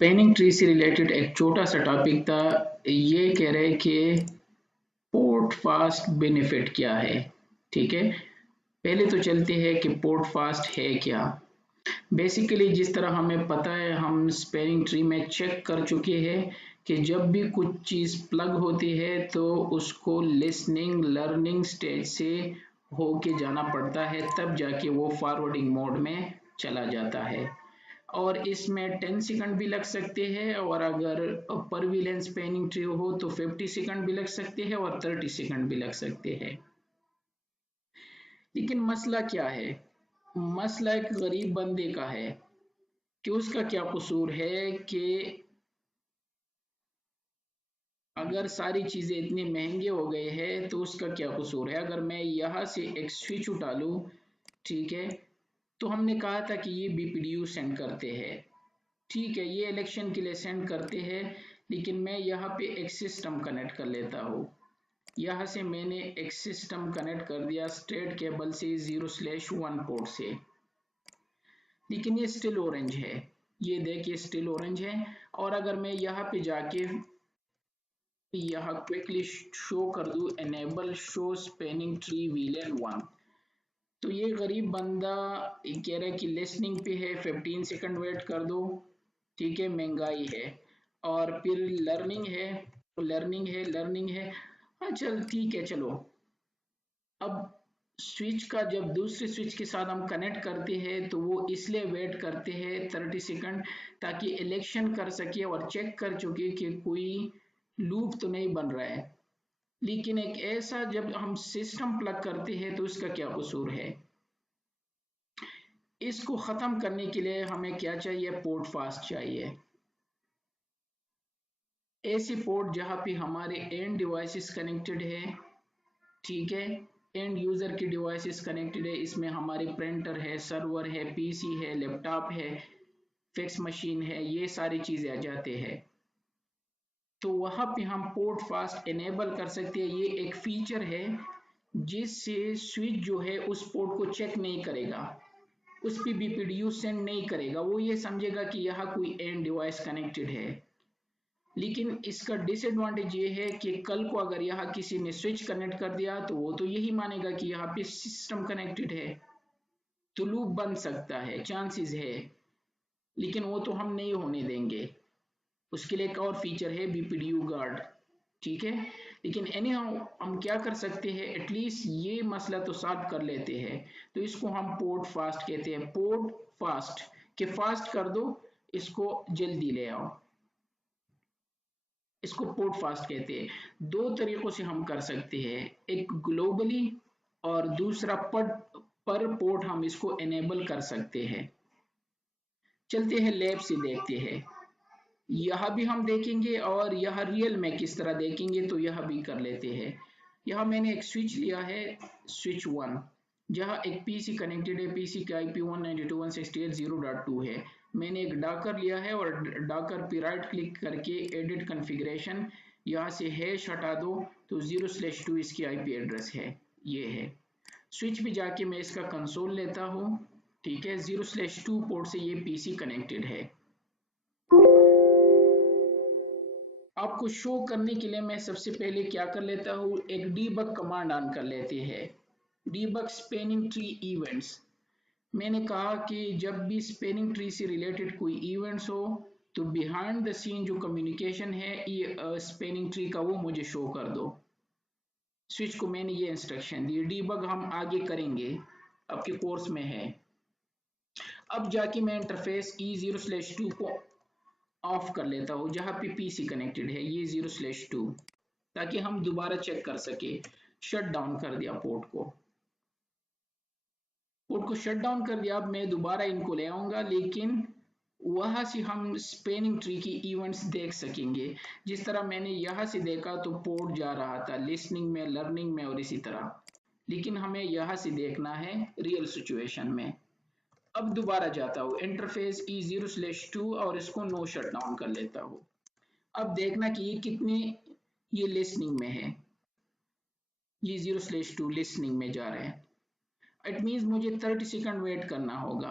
Spanning tree से related एक छोटा सा टॉपिक था। ये कह रहे कि पोर्ट फास्ट बेनिफिट क्या है। ठीक है, पहले तो चलते हैं कि पोर्ट फास्ट है क्या। बेसिकली जिस तरह हमें पता है, हम स्पेनिंग ट्री में चेक कर चुके हैं कि जब भी कुछ चीज़ प्लग होती है तो उसको लिसनिंग लर्निंग स्टेज से होके जाना पड़ता है, तब जाके वो फॉरवर्डिंग मोड में चला जाता है। और इसमें 10 सेकंड भी लग सकते हैं, और अगर परविलेंस स्पेनिंग ट्री हो तो 50 सेकंड भी लग सकते हैं और 30 सेकंड भी लग सकते हैं। लेकिन मसला क्या है? मसला एक गरीब बंदे का है कि उसका क्या कसूर है कि अगर सारी चीजें इतनी महंगे हो गए हैं तो उसका क्या कसूर है। अगर मैं यहाँ से एक स्विच उठा लूँ, ठीक है, तो हमने कहा था कि ये बीपीडीयू सेंड करते हैं। ठीक है, ये इलेक्शन के लिए सेंड करते हैं, लेकिन मैं यहाँ पे एक सिस्टम कनेक्ट कर लेता हूँ। यहाँ से मैंने एक सिस्टम कनेक्ट कर दिया स्ट्रेट केबल से 0/1 पोर्ट से, लेकिन ये स्टिल ऑरेंज है। ये देखिए स्टिल ऑरेंज है। और अगर मैं यहाँ पे जाके यहाँ क्विकली शो कर दूं enable show spanning tree VLAN 1, तो ये गरीब बंदा कह रहा है कि लिसनिंग पे है, 15 सेकंड वेट कर दो। ठीक है, महंगाई है। और फिर लर्निंग है। हाँ चल ठीक है, चलो। अब स्विच का जब दूसरे स्विच के साथ हम कनेक्ट करते हैं तो वो इसलिए वेट करते हैं 30 सेकंड, ताकि इलेक्शन कर सके और चेक कर चुके कि कोई लूप तो नहीं बन रहा है। लेकिन एक ऐसा जब हम सिस्टम प्लग करते हैं तो इसका क्या कसूर है? इसको खत्म करने के लिए हमें क्या चाहिए? पोर्ट फास्ट चाहिए। ऐसी पोर्ट जहां पे हमारे एंड डिवाइसेस कनेक्टेड है। ठीक है, एंड यूजर की डिवाइसेस कनेक्टेड है। इसमें हमारे प्रिंटर है, सर्वर है, पीसी है, लैपटॉप है, फैक्स मशीन है, ये सारी चीजें आ जाते हैं। तो वहां पे हम पोर्ट फास्ट इनेबल कर सकते हैं। ये एक फीचर है जिससे स्विच जो है उस पोर्ट को चेक नहीं करेगा, उस पे बीपीडीयू सेंड नहीं करेगा। वो ये समझेगा कि यहाँ कोई एंड डिवाइस कनेक्टेड है। लेकिन इसका डिसएडवांटेज ये है कि कल को अगर यहाँ किसी ने स्विच कनेक्ट कर दिया तो वो तो यही मानेगा कि यहाँ पे सिस्टम कनेक्टेड है, तो लूप बन सकता है, चांसेस है। लेकिन वो तो हम नहीं होने देंगे। उसके लिए एक और फीचर है बीपीडीयू गार्ड। ठीक है, लेकिन एनी हम क्या कर सकते हैं, एटलीस्ट ये मसला तो सॉल्व कर लेते हैं। तो इसको हम पोर्ट फास्ट कहते हैं। पोर्ट फास्ट के फास्ट कर दो, इसको जल्दी ले आओ, इसको पोर्ट फास्ट कहते हैं। दो तरीकों से हम कर सकते हैं, एक ग्लोबली और दूसरा पर पोर्ट हम इसको एनेबल कर सकते हैं। चलते हैं लैब से देखते हैं। यह भी हम देखेंगे और यह रियल में किस तरह देखेंगे, तो यह भी कर लेते हैं। यह मैंने एक स्विच लिया है, स्विच 1, जहां एक पीसी कनेक्टेड है। पीसी का आईपी 192.168.0.2 है। मैंने एक डाकर लिया है और डाकर पे राइट क्लिक करके एडिट कॉन्फ़िगरेशन, यहाँ से हैश हटा दो तो 0/2 इसकी आईपी एड्रेस है, ये है। स्विच पे जाके मैं इसका कंसोल लेता हूँ। ठीक है, 0/2 पोर्ट से ये पीसी कनेक्टेड है। आपको शो करने के लिए मैं सबसे पहले क्या कर लेता हूँ, एक डीबग कमांड ऑन कर लेते हैं। Debug spanning tree events. मैंने कहा कि जब भी स्पेनिंग ट्री से रिलेटेड कोई इवेंट्स हो तो बिहाइंड द सीन जो कम्युनिकेशन है ये स्पेनिंग ट्री का, वो मुझे शो कर दो। स्विच को मैंने ये इंस्ट्रक्शन दी। डीबग हम आगे करेंगे, आपके कोर्स में है। अब जाके मैं इंटरफेस E0/2 को ऑफ कर लेता हूँ, जहां पे पीसी कनेक्टेड है, ये 0/2, ताकि हम दोबारा चेक कर सके। शट डाउन कर दिया पोर्ट को शट डाउन कर दिया। अब मैं दोबारा इनको ले आऊंगा, लेकिन वहां से हम स्पेनिंग ट्री की इवेंट्स देख सकेंगे। जिस तरह मैंने यहाँ से देखा तो पोर्ट जा रहा था लिसनिंग में, लर्निंग में और इसी तरह, लेकिन हमें यहाँ से देखना है रियल सिचुएशन में। अब दोबारा जाता हूँ इंटरफेस E0/2 और इसको नो शट डाउन कर लेता हूँ। अब देखना कि ये कितने, ये लिसनिंग में है, ये 0/2 लिसनिंग में जा रहे हैं। इट मीन्स मुझे 30 सेकंड वेट करना होगा।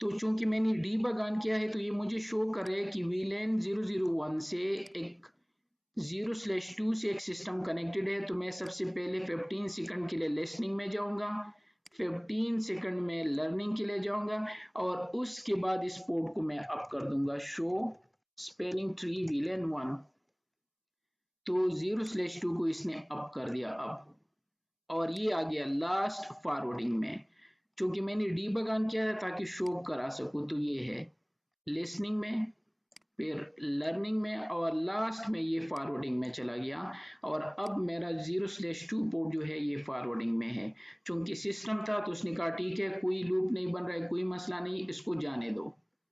तो चूंकि मैंने डीबग ऑन किया है तो ये मुझे शो कर रहा है कि VLAN 001 से एक 0/2 से एक सिस्टम कनेक्टेड है। तो मैं सबसे पहले 15 सेकंड के लिए लिसनिंग में जाऊंगा, 15 सेकंड में लर्निंग के लिए जाऊंगा और उसके बाद इस पोर्ट को मैं अप कर दूंगा शो स्पैनिंग ट्री VLAN 1। तो 0/2 को इसने अप कर दिया अब, और ये आ गया लास्ट फॉरवर्डिंग में। क्योंकि मैंने डीबग ऑन किया था ताकि शो करा सकूं, तो ये है लिसनिंग में, फिर लर्निंग में और लास्ट में ये फॉरवर्डिंग में चला गया। और अब मेरा 0/2 पोर्ट जो है ये फॉरवर्डिंग में है। चूंकि सिस्टम था तो उसने कहा ठीक है, कोई लूप नहीं बन रहा है, कोई मसला नहीं, इसको जाने दो,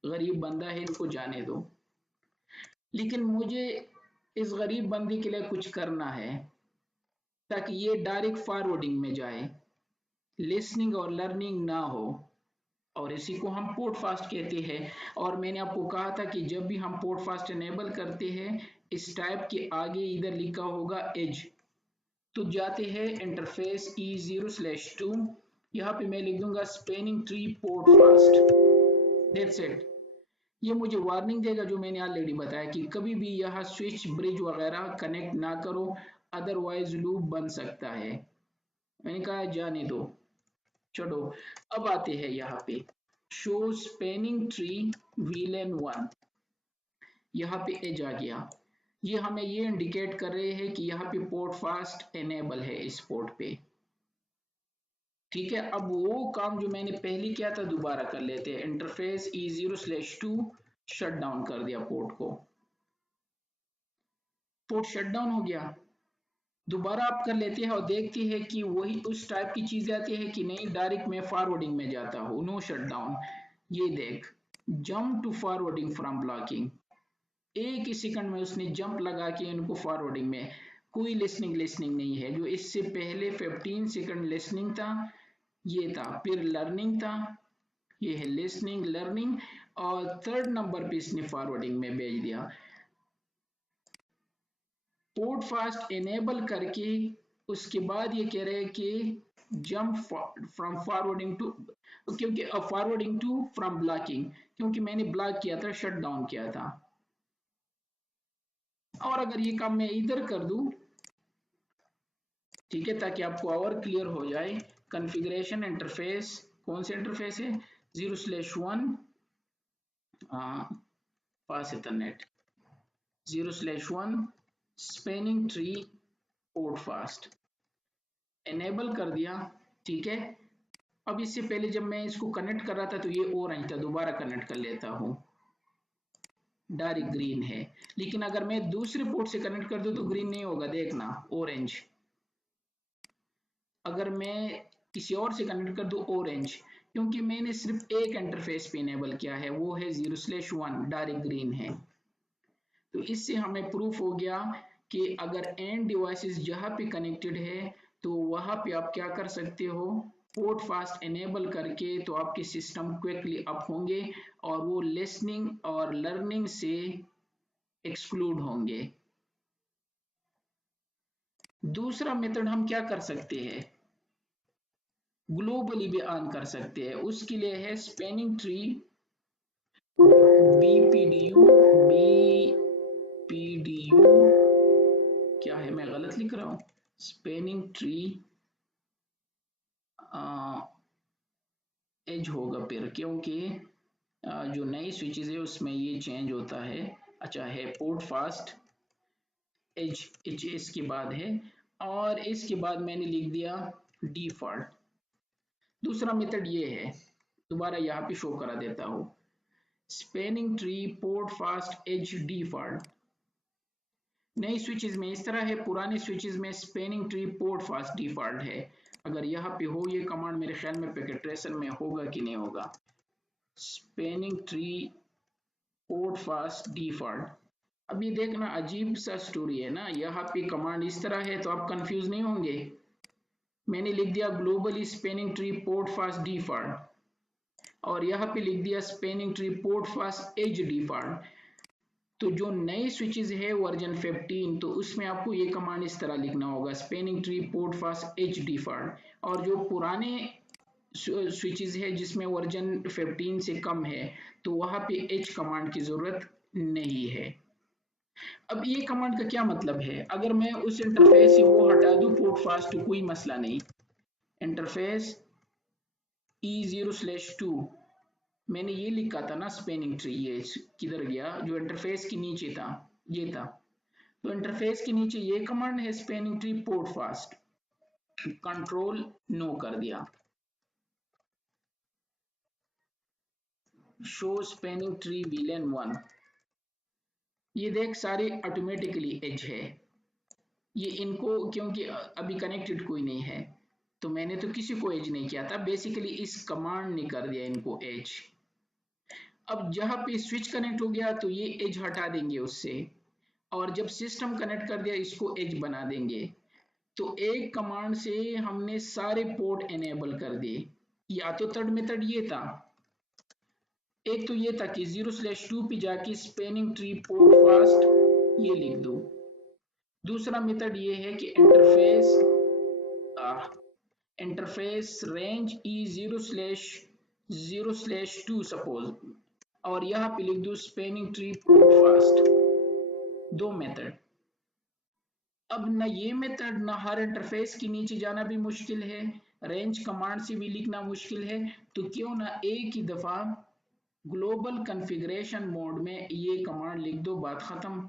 गरीब बंदा है, इनको जाने दो। लेकिन मुझे इस गरीब बंदे के लिए कुछ करना है ताकि ये डायरेक्ट फॉरवर्डिंग में जाए, लिसनिंग और लर्निंग ना हो, और इसी को हम पोर्ट फास्ट कहते हैं। और मैंने आपको कहा था कि जब भी हम पोर्ट फास्ट इनेबल करते हैं, इस टाइप के आगे इधर लिखा होगा एज, तो जाते हैं इंटरफेस E0/2, यहाँ पे मैं लिख दूंगा spanning tree port fast, that's it. ये मुझे वार्निंग देगा जो मैंने ऑलरेडी बताया कि कभी भी यह स्विच ब्रिज वगैरह कनेक्ट ना करो, अदरवाइज लूप बन सकता है। मैंने कहा जाने दो। चलो अब आते हैं यहाँ पे शो स्पैनिंग ट्री VLAN 1, यहाँ पे एज आ गया। ये हमें ये इंडिकेट कर रहे हैं कि यहाँ पे पोर्ट फास्ट एनेबल है इस पोर्ट पे। ठीक है, अब वो काम जो मैंने पहले किया था दोबारा कर लेते हैं। इंटरफेस E0/2 शट डाउन कर दिया पोर्ट को, पोर्ट शट डाउन हो गया। दोबारा आप कर लेते हैं और देखते हैं कि वही उस टाइप की चीजें आती है कि नहीं, डायरेक्ट मैं फॉरवर्डिंग में जाता हूँ, नो शट डाउन। ये देख, jump to forwarding from blocking, एक ही सेकंड में उसने जंप लगा के इनको फॉरवर्डिंग में। कोई लिसनिंग नहीं है। जो इससे पहले 15 सेकंड लिसनिंग था, ये था, फिर लर्निंग था, ये है लिसनिंग लर्निंग, और थर्ड नंबर पे इसने फॉरवर्डिंग में भेज दिया। पोर्ट फास्ट इनेबल करके उसके बाद ये कह रहे हैं कि जंप फ्रॉम फॉरवर्डिंग टू, क्योंकि फॉरवर्डिंग टू फ्रॉम ब्लॉकिंग, क्योंकि मैंने ब्लॉक किया था, शट डाउन किया था। और अगर ये काम मैं इधर कर दूं, ठीक है, ताकि आपको और क्लियर हो जाए, कॉन्फ़िगरेशन इंटरफेस, कौन से इंटरफेस है, 0/1 पास ethernet 0/1 spanning tree port fast enable कर दिया। ठीक है, अब इससे पहले जब मैं इसको कनेक्ट कर रहा था तो ये ऑरेंज था, दोबारा कनेक्ट कर लेता हूं, डायरेक्ट ग्रीन है। लेकिन अगर मैं दूसरे पोर्ट से कनेक्ट कर दूं तो ग्रीन नहीं होगा, देखना ऑरेंज। अगर मैं किसी और से कनेक्ट कर दूं ऑरेंज, क्योंकि मैंने सिर्फ एक इंटरफेस पे इनेबल किया है, वो है 0/1, डायरेक्ट ग्रीन है। तो इससे हमें प्रूफ हो गया कि अगर एंड डिवाइसेस जहां पे कनेक्टेड है तो वहां पे आप क्या कर सकते हो, पोर्ट फास्ट एनेबल करके, तो आपके सिस्टम क्विकली अप होंगे और वो लिसनिंग और लर्निंग से एक्सक्लूड होंगे। दूसरा मेथड हम क्या कर सकते हैं, ग्लोबली भी ऑन कर सकते हैं। उसके लिए है स्पैनिंग ट्री BPDU, BPDU क्या है, मैं गलत लिख रहा हूं, स्पैनिंग ट्री एज होगा फिर, क्योंकि जो नई स्विचेस है उसमें ये चेंज होता है। अच्छा है पोर्ट फास्ट एज, एच इसके बाद है, और इसके बाद मैंने लिख दिया डिफॉल्ट। दूसरा मेथड ये है, दोबारा यहाँ पे शो करा देता हूँ, spanning tree port fast edge default. नई स्विचेस में इस तरह है, पुराने स्विचेस में spanning tree port fast default है। अगर यहाँ पे हो ये कमांड, मेरे ख्याल में पैकेट ट्रेसर में होगा कि नहीं होगा, spanning tree port fast default. अब ये देखना अजीब सा स्टोरी है ना, यहाँ पे कमांड इस तरह है तो आप कंफ्यूज नहीं होंगे। मैंने लिख दिया globally spanning tree port fast default, और यहाँ पे लिख दिया spanning tree port fast edge default. तो जो नए स्विचेस है वर्जन 15, तो उसमें आपको ये कमांड इस तरह लिखना होगा, spanning tree port fast edge default. और जो पुराने स्विचेस है जिसमें वर्जन 15 से कम है, तो वहां पे एच कमांड की जरूरत नहीं है। अब ये कमांड का क्या मतलब है, अगर मैं उस इंटरफेस से वो हटा दूं पोर्ट फास्ट तो कोई मसला नहीं। इंटरफेस E0/2 मैंने ये लिखा था ना स्पेनिंग ट्री, ये किधर गया, जो इंटरफेस के नीचे था ये था। तो इंटरफेस के नीचे ये कमांड है spanning tree port fast, control no कर दिया, शो स्पेनिंग ट्री VLAN 1। ये देख सारे ऑटोमेटिकली एज है, ये इनको क्योंकि अभी कनेक्टेड कोई नहीं है तो मैंने तो किसी को एज नहीं किया था, बेसिकली इस कमांड ने कर दिया इनको एज। अब जहां पे स्विच कनेक्ट हो गया तो ये एज हटा देंगे उससे, और जब सिस्टम कनेक्ट कर दिया इसको एज बना देंगे। तो एक कमांड से हमने सारे पोर्ट एनेबल कर दिए। या तो थर्ड मेथड ये था, एक तो ये था कि 0/2 पे जाके स्पेनिंग ट्री पोर्ट फास्ट ये लिख दो। दूसरा मेथड ये है कि इंटरफेस रेंज E0/0/2 सपोज, और यहाँ पे लिख दो स्पेनिंग ट्री पोर्ट फास्ट। दो मेथड। अब न ये मेथड न हर इंटरफेस के नीचे जाना भी मुश्किल है, रेंज कमांड से भी लिखना मुश्किल है, तो क्यों ना एक ही दफा ग्लोबल कॉन्फ़िगरेशन मोड में ये कमांड लिख दो, बात खत्म।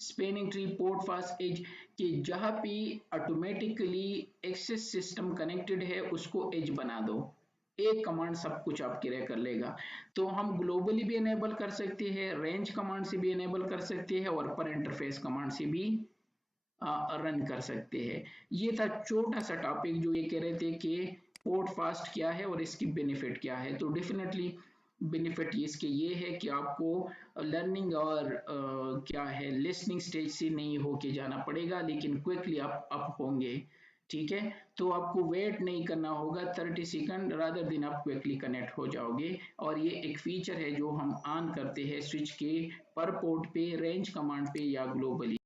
Spanning tree port fast as कि जहां पे ऑटोमेटिकली एक्सेस सिस्टम कनेक्टेड है उसको एज बना दो। एक कमांड सब कुछ आपके लिए कर लेगा। तो हम ग्लोबली भी इनेबल कर सकते हैं, रेंज कमांड से भी इनेबल कर सकते हैं, और पर इंटरफेस कमांड से भी रन कर सकते हैं। ये था छोटा सा टॉपिक जो ये कह रहे थे कि पोर्ट फास्ट क्या है और इसकी बेनिफिट क्या है। तो डेफिनेटली बेनिफिट इसके ये है कि आपको लर्निंग और क्या है लिसनिंग स्टेज से नहीं होके जाना पड़ेगा, लेकिन क्विकली आप अप होंगे। ठीक है, तो आपको वेट नहीं करना होगा 30 सेकंड, रादर दिन आप क्विकली कनेक्ट हो जाओगे। और ये एक फीचर है जो हम ऑन करते हैं स्विच के पर पोर्ट पे, रेंज कमांड पे या ग्लोबली।